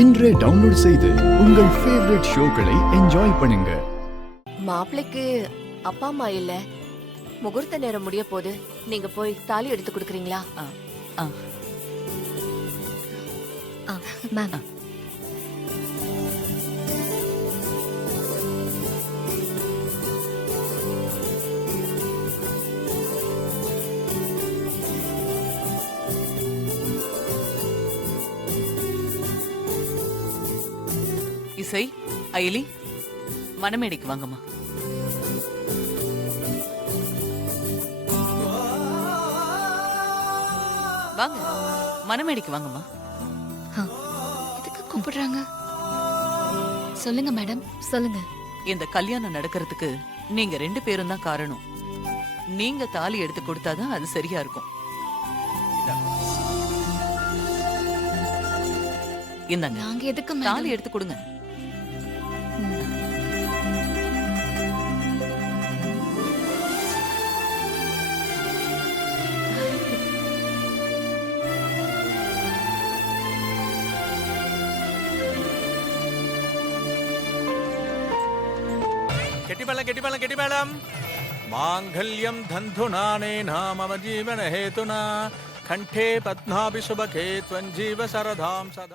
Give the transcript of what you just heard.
இன்றே டவுன்லோட் செய்து உங்கள் ஃபேவரட் ஷோக்களை என்ஜாய் பண்ணுங்க. மாப்பிளைக்கு அப்பா அம்மா இல்ல, முகூர்த்த நேரம் முடிய போது நீங்க போய் தாலி எடுத்து கொடுக்குறீங்களா? மேம் இசை, அயலி, மணமேடைக்கு வாங்கம்மா. வாங்க, மணமேடைக்கு வாங்கம்மா. எதுக்கு கூப்பிடுறாங்க? சொல்லுங்க மேடம், சொல்லுங்க. இந்த கல்யாணம் நடக்கிறதுக்கு நீங்க 2 பேரும் தான் காரணம். நீங்க தாலி எடுத்து கொடுத்தாதான் அது சரியா இருக்கும். இந்தாங்க, நாங்க எதுக்கு தாலி எடுத்து கொடுங்க. கெட்டிமேளம் மாங்கல்யம் தந்துநானேன மம ஜீவன ஹேதுனா கண்டே பத்மாபி சுபகே த்வஞ்சீவ சரதாம் சதம்.